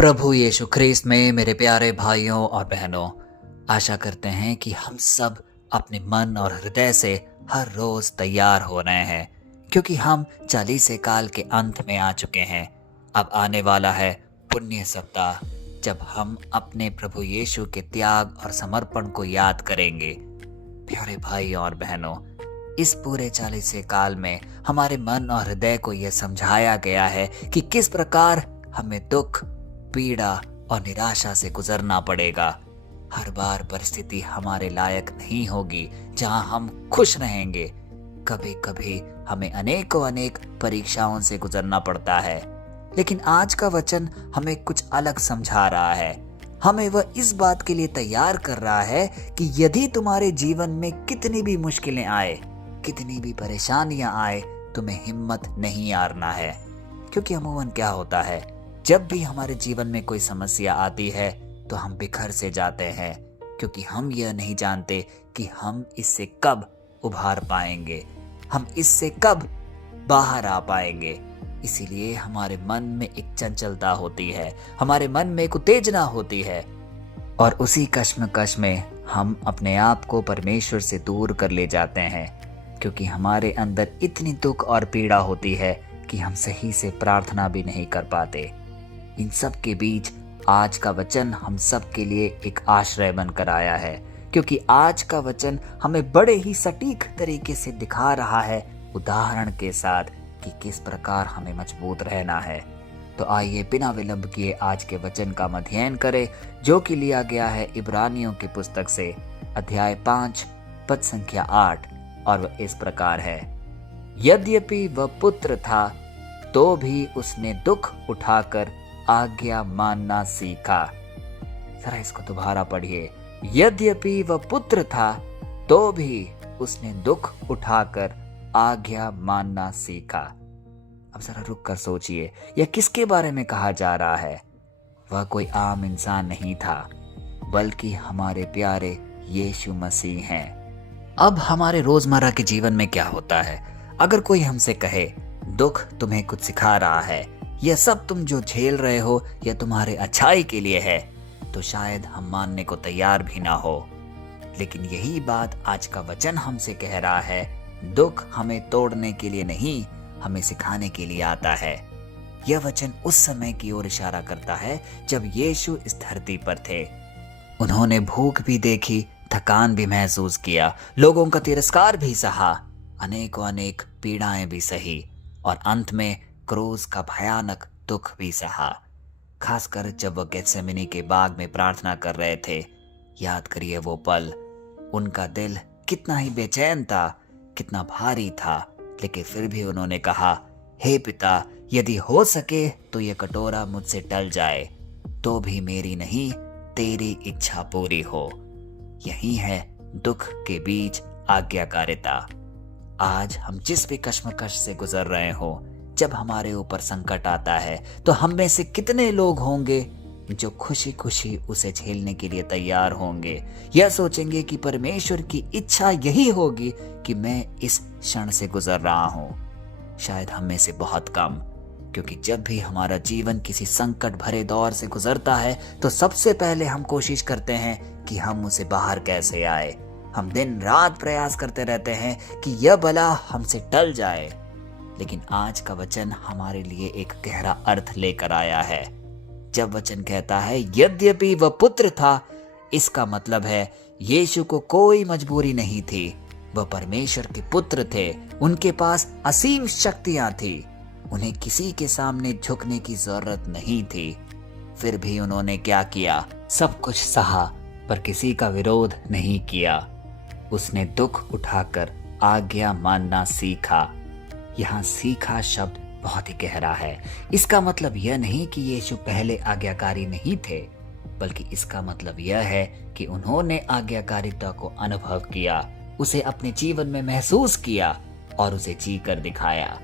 प्रभु यीशु ख्रीस्त में मेरे प्यारे भाइयों और बहनों, आशा करते हैं कि हम सब अपने मन और हृदय से हर रोज तैयार हो रहे हैं, क्योंकि हम चालीसे काल के अंत में आ चुके हैं। अब आने वाला है पुण्य सप्ताह, जब हम अपने प्रभु यीशु के त्याग और समर्पण को याद करेंगे। प्यारे भाई और बहनों, इस पूरे चालीसे काल में हमारे मन और हृदय को यह समझाया गया है कि किस प्रकार हमें दुख, पीड़ा और निराशा से गुजरना पड़ेगा। हर बार परिस्थिति हमारे लायक नहीं होगी जहां हम खुश रहेंगे। कभी कभी हमें अनेक परीक्षाओं से गुजरना पड़ता है, लेकिन आज का वचन हमें कुछ अलग समझा रहा है। हमें वह इस बात के लिए तैयार कर रहा है कि यदि तुम्हारे जीवन में कितनी भी मुश्किलें आए, कितनी भी परेशानियां आए, तुम्हें हिम्मत नहीं हारना है। क्योंकि अमूमन क्या होता है, जब भी हमारे जीवन में कोई समस्या आती है तो हम बिखर से जाते हैं, क्योंकि हम यह नहीं जानते कि हम इससे कब उभार पाएंगे, हम इससे कब बाहर आ पाएंगे। इसीलिए हमारे मन में एक चंचलता होती है, हमारे मन में एक उत्तेजना होती है, और उसी कश्मकश में हम अपने आप को परमेश्वर से दूर कर ले जाते हैं, क्योंकि हमारे अंदर इतनी दुख और पीड़ा होती है कि हम सही से प्रार्थना भी नहीं कर पाते। इन सब के बीच आज का वचन हम सब के लिए एक आश्रय बनकर आया है, क्योंकि आज का वचन हमें बड़े ही सटीक तरीके से दिखा रहा है, उदाहरण के साथ, कि किस प्रकार हमें मजबूत रहना है। तो आइए बिना विलंब किए आज के वचन का अध्ययन करें, जो कि लिया गया है इब्रानियों की पुस्तक से, अध्याय 5 पद संख्या 8, और वह इस प्रकार है। यद्यपि वह पुत्र था तो भी उसने दुख उठाकर आज्ञा मानना सीखा। जरा इसको दोबारा पढ़िए। यद्यपि वह पुत्र था तो भी उसने दुख उठाकर आज्ञा मानना सीखा। अब जरा रुक कर सोचिए, यह किसके बारे में कहा जा रहा है? वह कोई आम इंसान नहीं था, बल्कि हमारे प्यारे यीशु मसीह हैं। अब हमारे रोजमर्रा के जीवन में क्या होता है, अगर कोई हमसे कहे दुख तुम्हें कुछ सिखा रहा है, यह सब तुम जो झेल रहे हो यह तुम्हारे अच्छाई के लिए है, तो शायद हम मानने को तैयार भी ना हो। लेकिन यही बात आज का वचन हमसे कह रहा है, दुख हमें तोड़ने के लिए नहीं, हमें सिखाने के लिए आता है। यह वचन उस समय की ओर इशारा करता है जब यीशु इस धरती पर थे। उन्होंने भूख भी देखी, थकान भी महसूस किया, लोगों का तिरस्कार भी सहा, अनेक पीड़ाएं भी सही, और अंत में क्रूस का भयानक दुख भी सहा। खासकर जब वह गेत्सेमनी के बाग में प्रार्थना कर रहे थे। याद करिए वो पल, उनका दिल कितना ही बेचैन था, कितना भारी था, लेकिन फिर भी उन्होंने कहा, हे पिता, यदि हो सके तो यह कटोरा मुझसे टल जाए, तो भी मेरी नहीं तेरी इच्छा पूरी हो। यही है दुख के बीच आज्ञाकारिता। आज हम जिस भी कश्मकश से गुजर रहे हो, जब हमारे ऊपर संकट आता है, तो हम में से कितने लोग होंगे जो खुशी खुशी उसे झेलने के लिए तैयार होंगे, यह सोचेंगे कि परमेश्वर की इच्छा यही होगी कि मैं इस क्षण से गुजर रहा हूं। शायद हम में से बहुत कम, क्योंकि जब भी हमारा जीवन किसी संकट भरे दौर से गुजरता है तो सबसे पहले हम कोशिश करते हैं कि हम उसे बाहर कैसे आए। हम दिन रात प्रयास करते रहते हैं कि यह बला हमसे टल जाए। लेकिन आज का वचन हमारे लिए एक गहरा अर्थ लेकर आया है। जब वचन कहता है यद्यपि वह पुत्र था, इसका मतलब है यीशु को कोई मजबूरी नहीं थी। वह परमेश्वर के पुत्र थे, उनके पास असीम शक्तियां थी, उन्हें किसी के सामने झुकने की जरूरत नहीं थी। फिर भी उन्होंने क्या किया? सब कुछ सहा, पर किसी का विरोध नहीं किया। उसने दुख उठाकर आज्ञा मानना सीखा। यहाँ सीखा शब्द बहुत ही गहरा है। इसका मतलब यह नहीं कि यीशु पहले आज्ञाकारी नहीं थे, बल्कि इसका मतलब यह है कि उन्होंने आज्ञाकारिता को अनुभव किया, उसे अपने जीवन में महसूस किया और उसे जी कर दिखाया।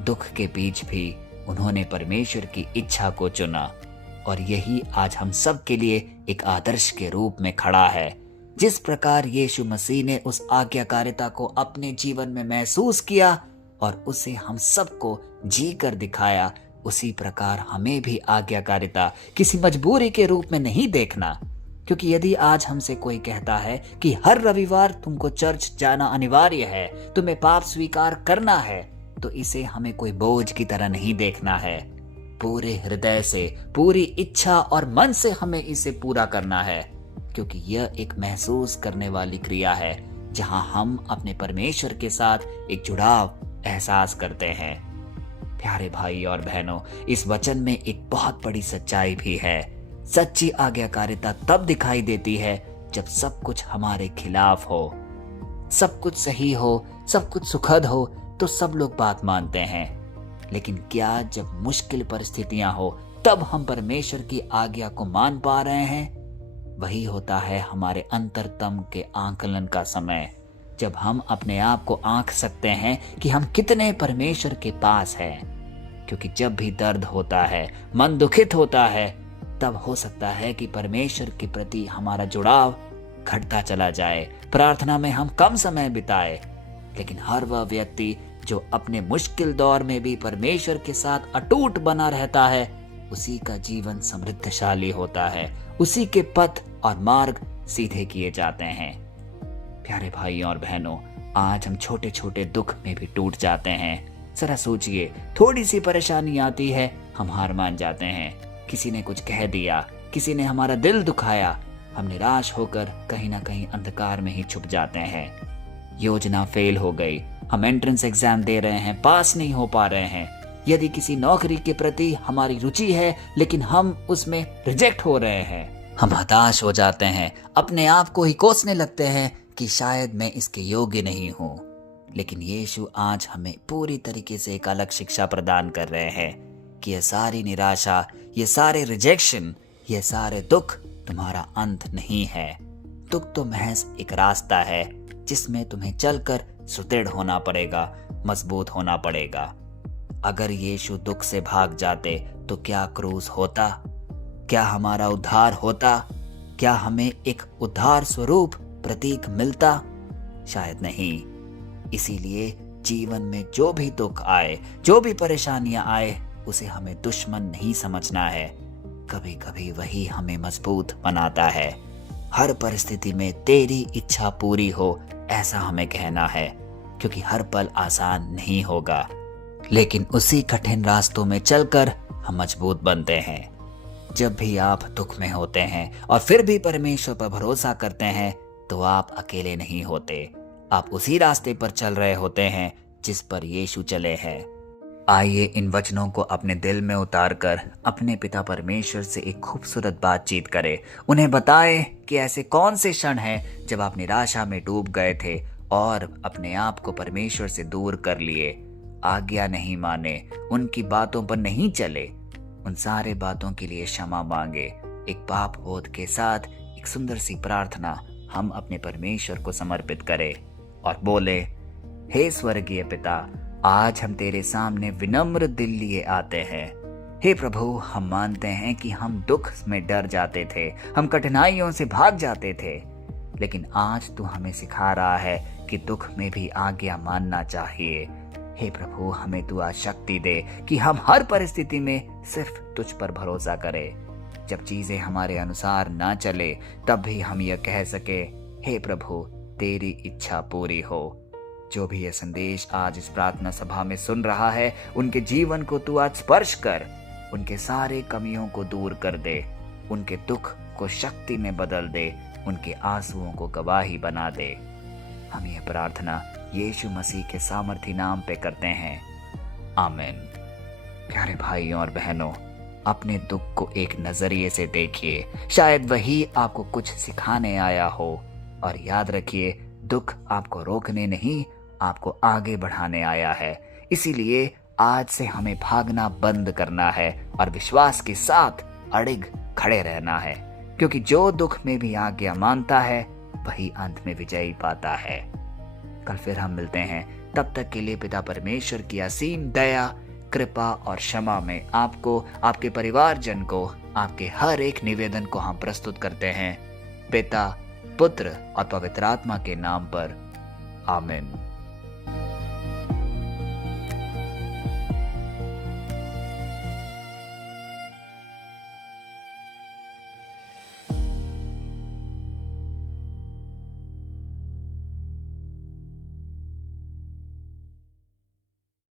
दुख के बीच भी उन्होंने परमेश्वर की इच्छा को चुना, और यही आज हम सब के लिए एक आदर्श के रूप में खड़ा है। जिस प्रकार यीशु मसीह ने उस आज्ञाकारिता को अपने जीवन में महसूस किया और उसे हम सबको जी कर दिखाया, उसी प्रकार हमें भी आज्ञाकारिता किसी मजबूरी के रूप में नहीं देखना। क्योंकि यदि आज हमसे कोई कहता है कि हर रविवार तुमको चर्च जाना अनिवार्य है, तुम्हें पाप स्वीकार करना है, तो इसे हमें कोई बोझ की तरह नहीं देखना है। पूरे हृदय से, पूरी इच्छा और मन से हमें इसे पूरा करना है, क्योंकि यह एक महसूस करने वाली क्रिया है जहां हम अपने परमेश्वर के साथ एक जुड़ाव एहसास करते हैं। प्यारे भाई और बहनों, इस वचन में एक बहुत बड़ी सच्चाई भी है। सच्ची आज्ञाकारिता तब दिखाई देती है जब सब कुछ हमारे खिलाफ हो। सब कुछ सही हो, सब कुछ सुखद हो तो सब लोग बात मानते हैं, लेकिन क्या जब मुश्किल परिस्थितियां हो तब हम परमेश्वर की आज्ञा को मान पा रहे हैं? वही होता है हमारे अंतरतम के आकलन का समय, जब हम अपने आप को आंक सकते हैं कि हम कितने परमेश्वर के पास हैं। क्योंकि जब भी दर्द होता है, मन दुखित होता है, तब हो सकता है कि परमेश्वर के प्रति हमारा जुड़ाव घटता चला जाए, प्रार्थना में हम कम समय बिताए। लेकिन हर वह व्यक्ति जो अपने मुश्किल दौर में भी परमेश्वर के साथ अटूट बना रहता है, उसी का जीवन समृद्धशाली होता है, उसी के पथ और मार्ग सीधे किए जाते हैं। प्यारे भाइयों और बहनों, आज हम छोटे छोटे दुख में भी टूट जाते हैं। जरा सोचिए, थोड़ी सी परेशानी आती है, हम हार मान जाते हैं। किसी ने कुछ कह दिया, किसी ने हमारा दिल दुखाया, हम निराश होकर कहीं ना कहीं अंधकार में ही छुप जाते हैं। योजना फेल हो गई, हम एंट्रेंस एग्जाम दे रहे हैं, पास नहीं हो पा रहे हैं। यदि किसी नौकरी के प्रति हमारी रुचि है लेकिन हम उसमें रिजेक्ट हो रहे हैं, हम हताश हो जाते हैं, अपने आप को ही कोसने लगते हैं कि शायद मैं इसके योग्य नहीं हूँ। लेकिन यीशु आज हमें पूरी तरीके से एक अलग शिक्षा प्रदान कर रहे हैं कि यह सारी निराशा, ये सारे रिजेक्शन, ये सारे दुख तुम्हारा अंत नहीं है। दुख तो महज एक रास्ता है जिसमें तुम्हें चलकर सुदृढ़ होना पड़ेगा, मजबूत होना पड़ेगा। अगर यीशु दुख से भाग जाते तो क्या क्रूस होता? क्या हमारा उद्धार होता? क्या हमें एक उद्धार स्वरूप प्रतीक मिलता? शायद नहीं। इसीलिए जीवन में जो भी दुख आए, जो भी परेशानियां आए, उसे हमें दुश्मन नहीं समझना है। कभी कभी वही हमें मजबूत बनाता है। हर परिस्थिति में तेरी इच्छा पूरी हो, ऐसा हमें कहना है, क्योंकि हर पल आसान नहीं होगा, लेकिन उसी कठिन रास्तों में चलकर हम मजबूत बनते हैं। जब भी आप दुख में होते हैं और फिर भी परमेश्वर पर भरोसा करते हैं, तो आप अकेले नहीं होते। आप उसी रास्ते पर चल रहे होते हैं जिस पर यीशु चले हैं। आइए इन वचनों को अपने दिल में उतारकर अपने पिता परमेश्वर से एक खूबसूरत बातचीत करें। उन्हें बताएं कि ऐसे कौन से क्षण हैं जब आप निराशा में डूब गए थे और अपने आप को परमेश्वर से दूर कर लिए, आज्ञा नहीं माने, उनकी बातों पर नहीं चले। उन सारे बातों के लिए क्षमा मांगे। एक पाप बोध के साथ एक सुंदर सी प्रार्थना हम अपने परमेश्वर को समर्पित करें और बोले, हे स्वर्गीय पिता, आज हम तेरे सामने विनम्र दिल लिए आते हैं। हे प्रभु, हम मानते हैं कि हम दुख में डर जाते थे, हम कठिनाइयों से भाग जाते थे, लेकिन आज तू हमें सिखा रहा है कि दुख में भी आज्ञा मानना चाहिए। हे प्रभु, हमें तू आज शक्ति दे कि हम हर परिस्थिति में सिर्फ तुझ पर भरोसा करें। जब चीजें हमारे अनुसार ना चले, तब भी हम यह कह सके, हे प्रभु, तेरी इच्छा पूरी हो। जो भी यह संदेश आज इस प्रार्थना सभा में सुन रहा है, उनके जीवन को तू आज स्पर्श कर, उनके सारे कमियों को दूर कर दे, उनके दुख को शक्ति में बदल दे, उनके आंसुओं को गवाही बना दे। हम यह प्रार्थना यीशु मसीह के सामर्थी नाम पे करते हैं, आमीन। प्यारे भाइयों और बहनों, अपने दुख को एक नजरिए से देखिए, शायद वही आपको कुछ सिखाने आया हो। और याद रखिए, दुख आपको रोकने नहीं, आपको आगे बढ़ाने आया है। इसीलिए आज से हमें भागना बंद करना है और विश्वास के साथ अड़िग खड़े रहना है, क्योंकि जो दुख में भी आज्ञा मानता है, वही अंत में विजयी पाता है। कल फिर हम मिलते हैं, तब तक के लिए पिता परमेश्वर की असीम दया, कृपा और क्षमा में आपको, आपके परिवारजन को, आपके हर एक निवेदन को हम प्रस्तुत करते हैं, पिता, पुत्र और पवित्र आत्मा के नाम पर, आमीन।